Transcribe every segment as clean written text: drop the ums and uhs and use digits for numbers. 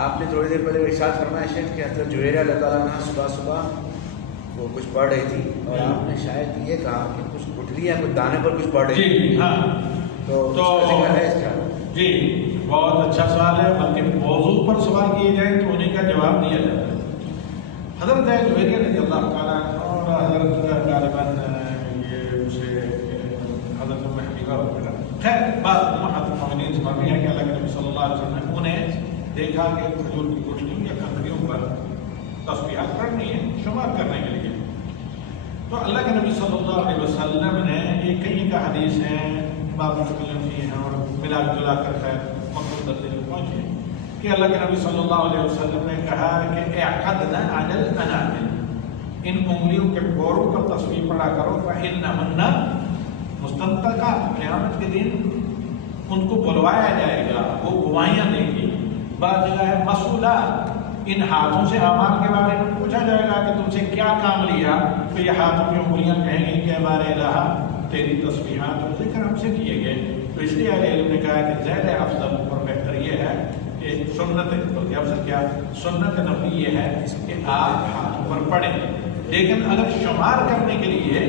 آپ نے تھوڑی دیر پہلے ارشاد فرمایا شیخ کہ حضرت جویریہ اللہ تعالیٰ عنہ صبح صبح وہ کچھ پڑھ رہی تھی اور آپ نے شاید یہ کہا کہ کچھ گٹھلیاں کچھ دانے پر کچھ پڑھ رہی تھی. جی ہاں تو ذکر ہے اس کا؟ جی بہت اچھا سوال ہے، بلکہ موضوع پر سوال کیے جائیں تو انہیں کا جواب دیا جاتا ہے. حضرت جویریہ رضی اللہ تعالیٰ اور حضرت غالباً یہ اسے حضرت حبیبہ وغیرہ خیر بعض محدث مومنین سے مروی ہے کہ اللہ کے نبی صلی اللہ علیہ وسلم نے انہیں دیکھا کہ کھجور کی گٹھلیوں یا کھکریوں پر تسبیحات پڑھنی ہے شمار کرنے کے لیے. تو اللہ کے نبی صلی اللہ علیہ وسلم نے یہ کئی کا حدیث ہیں بعض متکلم کی ہیں اور ملا جلا کر ہے مقصود درجے میں پہنچے کہ اللہ کے نبی صلی اللہ علیہ وسلم نے کہا کہ اعقدنا علی الانامل، ان انگلیوں کے بوروں پر تسبیح پڑھا کرو فإنہن مستنطقات، قیامت کے دن ان کو بلوایا جائے گا، وہ گواہیاں دیں گی. بعض جگہ ہے مسئولہ، ان ہاتھوں سے اعمال کے بارے میں پوچھا جائے گا کہ تم سے کیا کام لیا، تو یہ ہاتھوں کی انگلیاں کہیں گی کہ ہمارے الہ تیری تسبیحات اور ذکر ہم سے کیے گئے. تو اس لیے اہل علم نے کہا کہ زیادہ افضل اور بہتر یہ ہے کہ سنت بلکہ افضل کیا سنت نبی یہ ہے کہ آپ ہاتھوں پر پڑھیں. لیکن اگر شمار کرنے کے لیے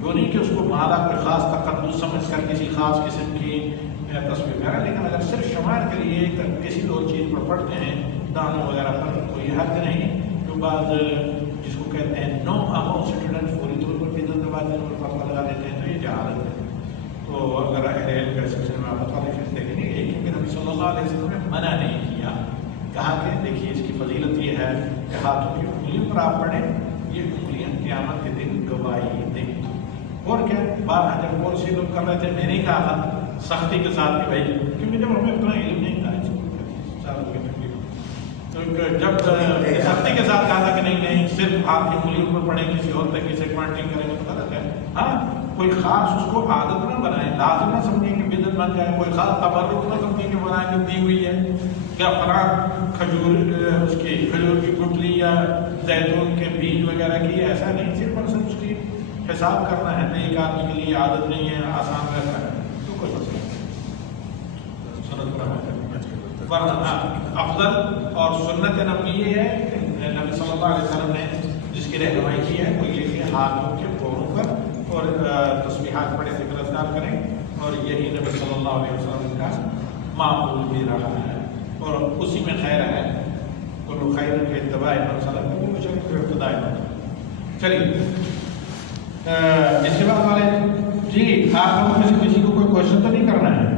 جو نہیں کہ اس کو مالا کوئی خاص تقدس سمجھ کر کسی خاص قسم کی تصویر کریں، لیکن اگر صرف شمار کے لیے کسی اور چیز پر پڑھتے ہیں دانوں وغیرہ پر تو یہ حق نہیں. جو بعض جس کو کہتے ہیں نو اماؤنٹ اسٹوڈنٹ فوری طور پر فیصد بعد پر لگا دیتے ہیں تو یہ جہالت ہے. تو اگر اہل علم کے سلسلے میں آپ مطالعہ دیکھیں گے کہ نبی صلی اللہ علیہ وسلم نے منع نہیں کیا، کہا کہ دیکھیے اس کی فضیلت یہ ہے کہ ہاتھوں کی انگلیوں پر آپ پڑھیں، یہ انگلیاں قیامت کے دن گواہی دیں. اور کیا بات ہے جب اور سے لوگ کر رہے تھے میں نے کہا تھا سختی کے ساتھ کہ بھائی کیونکہ جب ہمیں اتنا علم نہیں تھا جب سختی کے ساتھ کہا تھا کہ نہیں صرف آپ کی انگلیوں پر پڑھیں کسی اور طریقے سے پوائنٹنگ کریں گے تو غلط ہے. ہاں کوئی خاص اس کو عادت نہ بنائیں، لازم نہ سمجھیں کہ بدعت بن جائے، کوئی خاص تبرک نہ سمجھیں کہ بنائیں کہ دی ہوئی ہے کیا فلاں کھجور اس کی کھجور کی گٹھلی یا زیتون کے بیج وغیرہ کی، ایسا نہیں. صرف اور صرف اس کی حساب کرنا ہے. ایک آدمی کے لیے عادت نہیں ہے، آسان رہتا ہے تو کوئی مسئلہ نہیں. افضل اور سنت نبی یہ ہے کہ نبی صلی اللہ علیہ وسلم نے جس کی رہنمائی کی ہے وہ یہ کہ ہاتھوں کے بوروں پر اور تسبیحات پڑھے ذکر اذکار کریں، اور یہی نبی صلی اللہ علیہ وسلم کا معمول بھی رہا ہے اور اسی میں خیر ہے. کل خیر کے اتباع من سلف وہ شرط کے ابتداء میں. چلیے اس کے بعد والے جی آپ لوگوں میں سے کسی کو کوئی کوشچن تو نہیں کرنا ہے؟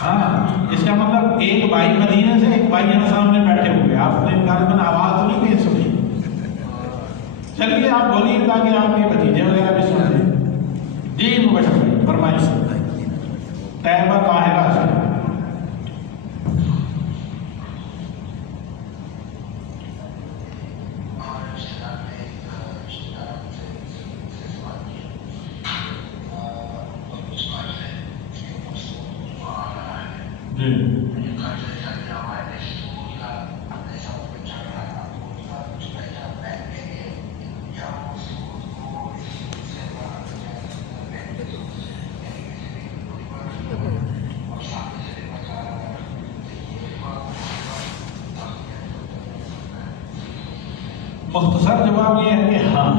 ہاں اس کا مطلب ایک بھائی مدینے سے ایک بھائی یہاں سامنے بیٹھے ہوئے، آپ نے غالباً آواز تو نہیں بھیج سکتی. چلیے آپ بولیے تاکہ آپ کے بھتیجے وغیرہ بھی سن لیں. جی مبشر فرمائیے. طیبہ طاہرہ سے مختصر جواب یہ ہے کہ ہاں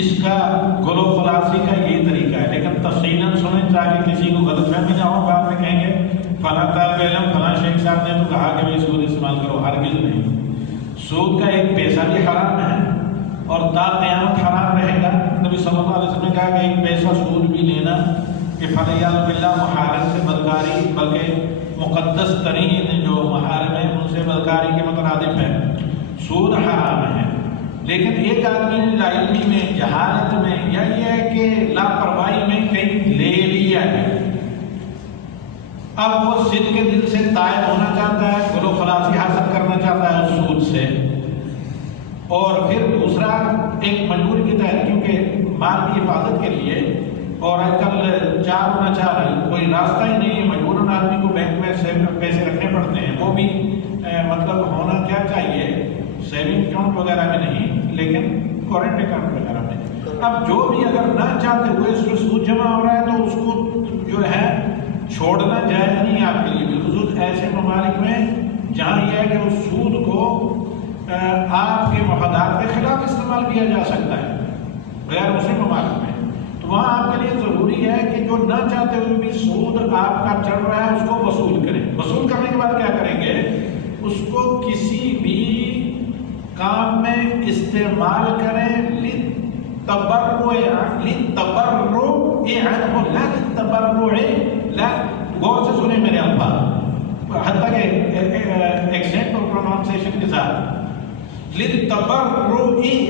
اس کا گلو خلاصی کا یہ طریقہ ہے، لیکن تفصیلاً سنیں تاکہ کسی کو غلط فہمی نہ ہو. بعد میں کہیں گے فلاں طالب علم فلاں شیخ صاحب نے تو کہا کہ بھائی سود استعمال کرو. ہرگز نہیں. سود کا ایک پیسہ بھی حرام ہے اور تا قیامت حرام رہے گا. نبی صلی اللہ علیہ وسلم نے کہا کہ ایک پیسہ سود بھی لینا کہ فلیاض باللہ محارم سے بدکاری، بلکہ مقدس ترین جو محارم ہیں ان سے بدکاری کے مترادف ہے. سود حرام ہے، لیکن ایک آدمی نے لاعلمی میں جہالت میں یا یہ ہے کہ لاپرواہی میں کہیں لے لیا ہے، اب وہ صدق کے دل سے تائب ہونا چاہتا ہے، گلو خلاصی حاصل کرنا چاہتا ہے اس سود سے، اور پھر دوسرا ایک مجبوری کے تحت کیونکہ مال کی حفاظت کے لیے اور آج کل چار نہ چار کوئی راستہ ہی نہیں ہے، مجبوراً آدمی کو بینک میں پیسے رکھنے پڑتے ہیں. وہ بھی مطلب ہونا کیا چاہیے سیونگ اکاؤنٹ وغیرہ میں نہیں لیکن کورنٹ اکاؤنٹ وغیرہ میں. اب جو بھی اگر نہ چاہتے ہوئے اس میں سود جمع ہو رہا ہے تو اس کو جو ہے چھوڑنا جائز نہیں آپ کے لیے، بالخصوص ایسے ممالک میں جہاں یہ ہے کہ اس سود کو آپ کے مفادات کے خلاف استعمال کیا جا سکتا ہے غیر مسلم ممالک میں، تو وہاں آپ کے لیے ضروری ہے کہ جو نہ چاہتے ہوئے بھی سود آپ کا چل رہا ہے اس کو وصول کریں۔ وصول کرنے کے بعد کیا کریں گے؟ اس کو کسی بھی کام میں استعمال کریں، غور سے سنیں میرے الفاظ، حتیٰ کہ ایکسینٹ اور پرونانسیشن کے ساتھ، للتبرع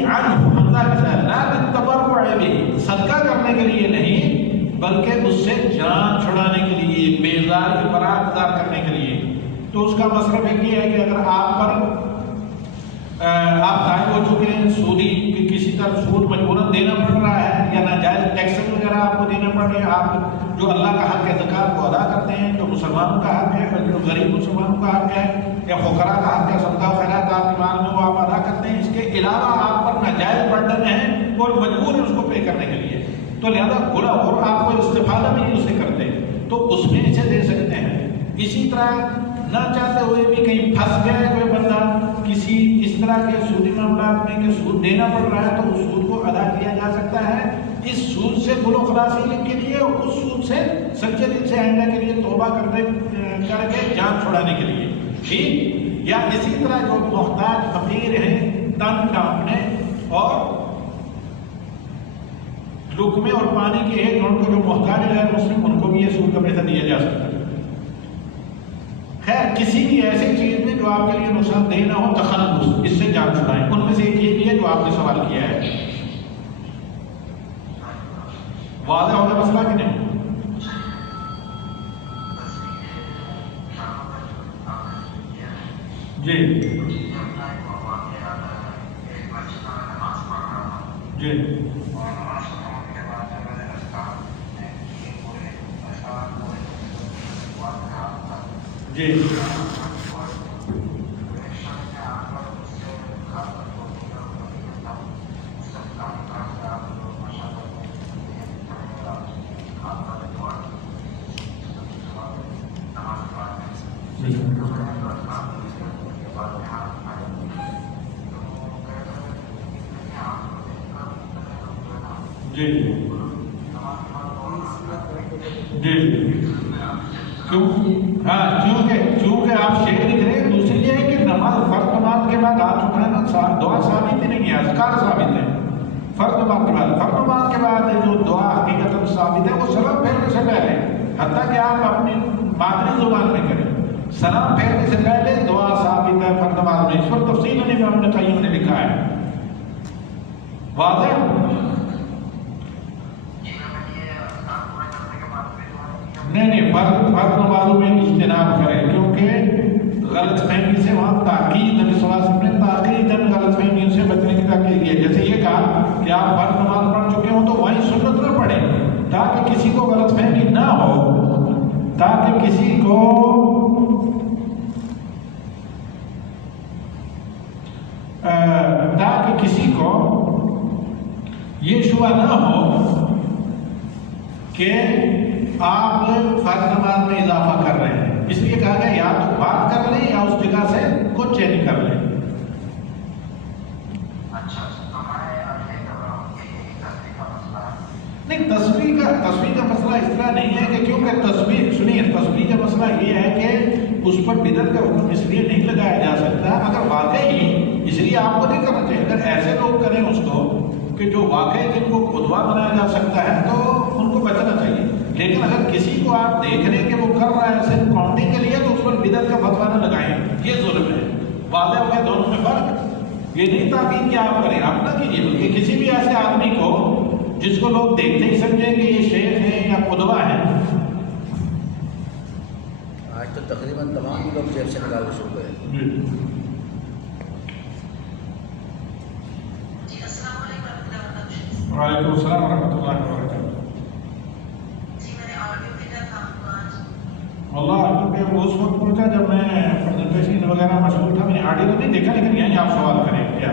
عنہ، حمزہ کے ساتھ، لا للتبرع به، صدقہ کرنے کے لیے نہیں بلکہ اس سے جان چھڑانے کے لیے، بیزار کی برات دار کرنے کے لیے۔ تو اس کا مصرف ایک یہ ہے کہ اگر آپ پر آپ قائم ہو چکے ہیں سودی کہ کسی طرح سود مجبوراً دینا پڑ رہا ہے یا ناجائز ٹیکس وغیرہ آپ کو دینا پڑ رہے ہیں، آپ جو اللہ کا حق ہے زکوٰۃ کو ادا کرتے ہیں، جو مسلمانوں کا حق ہے، جو غریب مسلمانوں کا حق ہے یا فقراء کا حق ہے، صدقہ و خیرات آپ کی مال میں وہ آپ ادا کرتے ہیں، اس کے علاوہ آپ پر ناجائز برڈن ہیں اور مجبور ہیں اس کو پے کرنے کے لیے، تو لہذا گناہ اور آپ کو استفادہ بھی نہیں اسے کرتے تو اس میں اسے دے سکتے ہیں۔ اسی طرح نہ چاہتے ہوئے بھی کہیں پھنس گیا ہے کوئی بندہ کسی اس طرح کے سودی معاملات میں کہ سود دینا پڑ رہا ہے تو اس سود کو ادا کیا جا سکتا ہے، اس سود سے گل و خلاصی کے لیے اور اس سود سے سچے دل سے آئندہ کے لیے توبہ کر کے جان چھڑانے کے لیے، ٹھیک؟ یا اسی طرح جو محتاج فقیر ہیں تن ڈانپنے اور لقمے اور پانی کے ہیں، ان کو جو محتاج غیر مسلم ان کو بھی یہ سود کا پیسہ دیا جا سکتا ہے۔ خیر کسی بھی ایسی چیز میں جو آپ کے لیے نقصان دہ نہ ہو، تخلص، اس سے جان چھڑائیں۔ ان میں سے ایک یہ بھی ہے جو آپ نے سوال کیا ہے۔ واضح ہوگا مسئلہ کہ نہیں؟ جی جی جی جی جی چونکہ آپ شیخ لکھ رہے ہیں، دوسری یہ ہے کہ نماز فرض نماز کے بعد ہاتھ اٹھانا دعا ثابت ہی نہیں ہے، اذکار ثابت ہے۔ فرض نماز کے بعد جو دعا حقیقت ثابت ہے وہ سلام پھیرنے سے پہلے، حتیٰ کہ آپ اپنی مادری زبان میں کریں، سلام پھیرنے سے پہلے دعا ثابت ہے فرض نماز میں۔ اس پر تفصیل امام ابن قیم نے لکھا ہے۔ واضح؟ نہیں فرض نمازوں میں اجتناب کریں، کیونکہ غلط فہمی سے وہاں تاکید، نبی صلی اللہ علیہ وسلم نے تاکید غلط فہمیوں سے بچنے کی تاکید کی ہے۔ جیسے یہ کہا کہ آپ فرض نماز پڑھ چکے ہوں تو وہیں سنت نہ پڑھیں، تاکہ کسی کو غلط فہمی نہ ہو، تاکہ کسی کو یہ شبہ نہ ہو کہ آپ فرض نماز میں اضافہ کر رہے ہیں۔ اس لیے کہا گیا یا تو بات کر لیں یا اس جگہ سے کچھ چینج کر لیں۔ نہیں، تسبیح کا مسئلہ اس طرح نہیں ہے کہ کیونکہ تسبیح کا مسئلہ یہ ہے کہ اس پر بدعت کا حکم اس لیے نہیں لگایا جا سکتا اگر واقعی، اس لیے آپ کو نہیں کرنا چاہیے۔ اگر ایسے لوگ کریں اس کو کہ جو واقعی جن کو خطبہ بنایا جا سکتا ہے تو ان کو بچنا چاہیے، لیکن اگر کسی کو آپ دیکھ رہے ہیں کہ وہ کر رہا ہے صرف کاؤنٹنگ کے لیے تو اس پر بدعت کا فتویٰ نہ لگائیں، یہ ظلم ہے۔ واضح ہو گیا دونوں میں فرق؟ یہ نہیں تاکید کہ آپ کریں، آپ نہ کیجیے، بلکہ کسی بھی ایسے آدمی کو جس کو لوگ دیکھتے ہی سمجھیں کہ یہ شیخ ہیں یا قدوہ ہیں۔ آج تو تقریباً تمام لوگ جیب سے نکالنا شروع کریں۔ وعلیکم السلام ورحمۃ اللہ وبرکاتہ۔ واللہ کیونکہ اس وقت پہنچا جب میں پریزنٹیشن وغیرہ مشغول تھا، میں نے آڈیو تو نہیں دیکھا، لیکن یہیں آپ سوال کریں کیا؟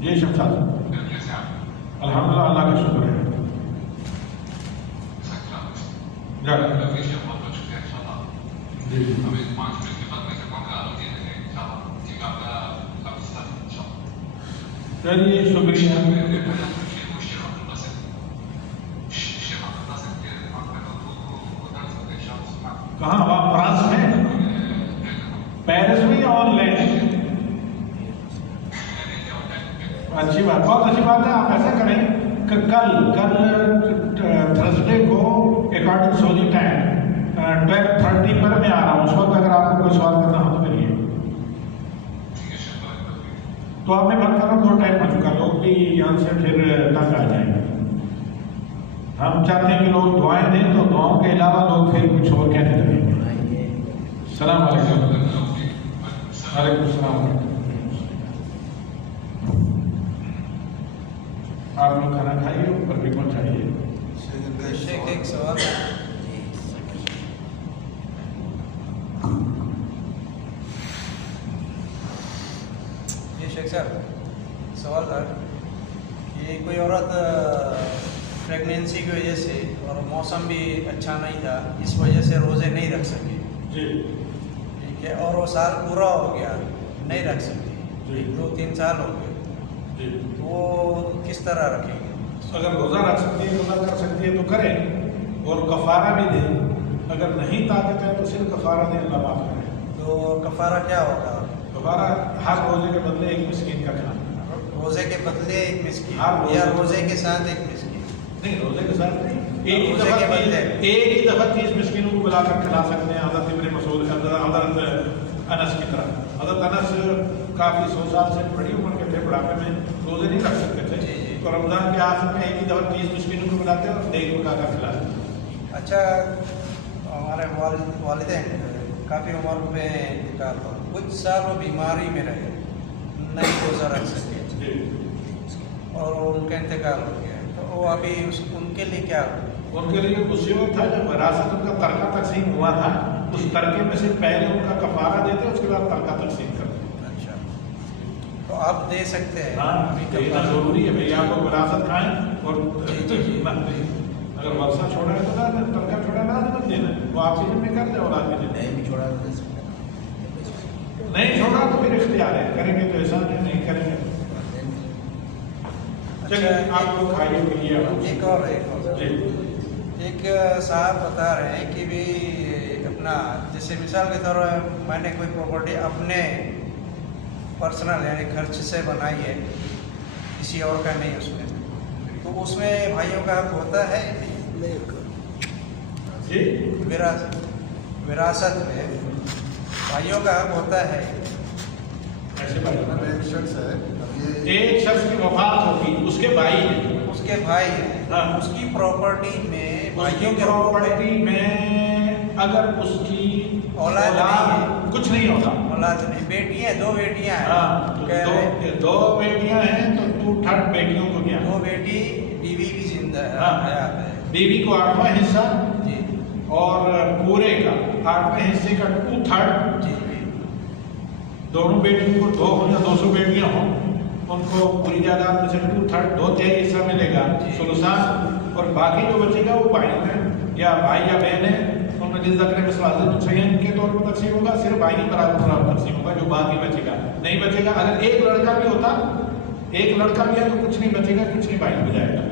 جی شمشاد الحمدللہ اللہ کا شکر ہے. جی چلیے شکریہ. کہاں آپ فرانس میں پیرس میں یا آن لائن؟ اچھی بات، بہت اچھی بات ہے. آپ ایسا کریں کہ کل تھرسڈے کو اکارڈنگ سعودی ٹائم 12:30 پر میں آ رہا ہوں. اس وقت اگر آپ کو کوئی سوال کرنا ہو تو کریے. تو آپ نے بات کرنا دو ٹائم ہو چکا، لوگ بھی یہاں سے پھر تنگ آ جائیں گے. ہم چاہتے ہیں کہ لوگ دعائیں دیں تو دعاؤں کے علاوہ لوگ پھر کچھ اور کہنے لگیں گے. السلام علیکم. وعلیکم السلام. آپ لوگ کھانا کھائیے، اوپر بھی پہنچائیے. ایک سوال یہ شیخ صاحب سوال تھا کہ کوئی عورت پریگنینسی کی وجہ سے اور موسم بھی اچھا نہیں تھا، اس وجہ سے روزے نہیں رکھ سکی. جی ٹھیک ہے، اور وہ سال پورا ہو گیا نہیں رکھ سکی، جی 2-3 سال ہو گئے، جی. وہ کس طرح رکھیں گے؟ اگر روزہ رکھ سکتی ہے، روزہ کر سکتی ہے تو کریں اور کفارہ بھی دیں. اگر نہیں طاقت ہے تو صرف کفارہ دیں، اللہ معاف کرے. تو کفارہ کیا ہوگا؟ کفارہ ہر روزے کے بدلے ایک مسکین کا کھانا. روزے کے بدلے ایک مسکین ہر روزے یا روزے کے ساتھ ایک مسکین؟ نہیں، روزے کے ساتھ نہیں، ایک روزے کے بدلے ہی دفعہ 30 مسکینوں کو بلا کر کھلا سکتے ہیں. حضرت ابن مسعود، حضرت انس کی طرح. حضرت انس کافی 100 سال سے بڑی عمر کے تھے، بڑھاپے میں روزے نہیں رکھ سکتے تھے. تو رمضان کے آخر میں ایک ہی دفعہ 30 مسکینوں کو بلاتے ہیں اور دیگ پکا کر کھلاتے ہیں. اچھا، ہمارے والدین کافی عمر میں انتقال ہوا، کچھ سال وہ بیماری میں رہے، نہیں روزہ رکھ سکے اور ان کا انتقال ہو گیا. تو وہ ابھی ان کے لیے کیا ہو؟ ان کے لیے مصیبت تھا جب وراثت ان کا ترکہ تقسیم ہوا تھا، اس ترکے میں سے پہلے ان کا کفارہ دیتے، اس کے بعد ترکہ تقسیم کرتے. اچھا، تو آپ دے سکتے ہیں. ہاں، دینا ضروری ہے بھائی. آپ کو وراثت کھائیں اور اگر ورثہ چھوڑا ہے تو ترکہ چھوڑا نہ دینا، وہ آپ کی ذمہ کر دیں اولاد کے ذمہ. نہیں بھی چھوڑا نہیں چھوڑا تو پھر اختیار ہے، کریں گے تو احسان ہے، نہیں کریں گے. چلیے آپ لوگ کھائیے پیئیے. ایک اور جی ایک صاحب بتا رہے ہیں کہ بھی اپنا جیسے مثال کے طور پر میں نے کوئی پراپرٹی اپنے پرسنل یعنی خرچ سے بنائی ہے، کسی اور کا نہیں اس میں، تو اس میں بھائیوں کا حق ہوتا ہے؟ جی وراثت میں بھائیوں کا حق ہوتا ہے؟ ایسے بھائی ایک شخص ہے، ایک شخص کی وفات ہوگی، اس کے بھائی ہیں، اس کے بھائی ہیں، ہاں. اس کی پراپرٹی میں بھائیوں کے پراپرٹی میں اگر اس کی اولاد نہیں ہے، کچھ نہیں ہوتا، اولاد نہیں، بیٹیاں 2 بیٹیاں ہیں، ہاں، کہہ رہے ہیں 2 بیٹیاں ہیں تو 2/3 بیٹیوں کو گیا. 2 بیٹی، بیوی بھی زندہ ہے، ہاں. حیات ہے. بیوی کو 8واں حصہ جی اور پورے کا 8ویں حصے کا 2/3. جی دونوں بیٹیوں کو 2 ہوں یا 200 بیٹیاں ہوں، ان کو پوری جائیداد میں سے 2/3 2/3 حصہ ملے گا، ثلثان. اور باقی جو بچے گا وہ بھائی ہیں یا بھائی یا بہن ہیں، ان میں للذکر مثل حظ الانثیین کے طور پر تقسیم ہوگا. صرف بھائی برابر تقسیم ہوگا، جو باقی بچے گا نہیں بچے گا. اگر ایک لڑکا بھی ہوتا، ایک لڑکا بھی ہے تو کچھ نہیں بچے گا، کچھ نہیں بھائی ہو جائے گا.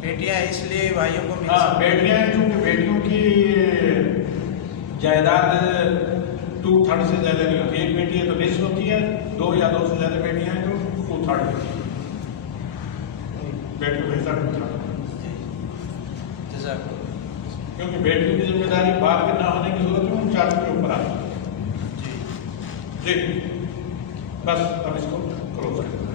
بیٹیاں اس لیے بھائیوں کو مل ہاں، سکتی بیٹیاں ہیں چونکہ بیٹیوں کی جائیداد 2/3 سے زیادہ نہیں ہوتی. ایک بیٹی ہے تو نصف ہوتی ہے، 2 یا 2 سے زیادہ بیٹیاں ہیں تو 2/3 ہوتی ہے. بیٹیوں کا حصہ 2/3، جزاک اللہ. کیونکہ بیٹیوں کی ذمہ داری باپ کے نہ ہونے کی صورت میں چاچو کے اوپر آتی ہے. جی جی بس اب اس کو کلوز کریں.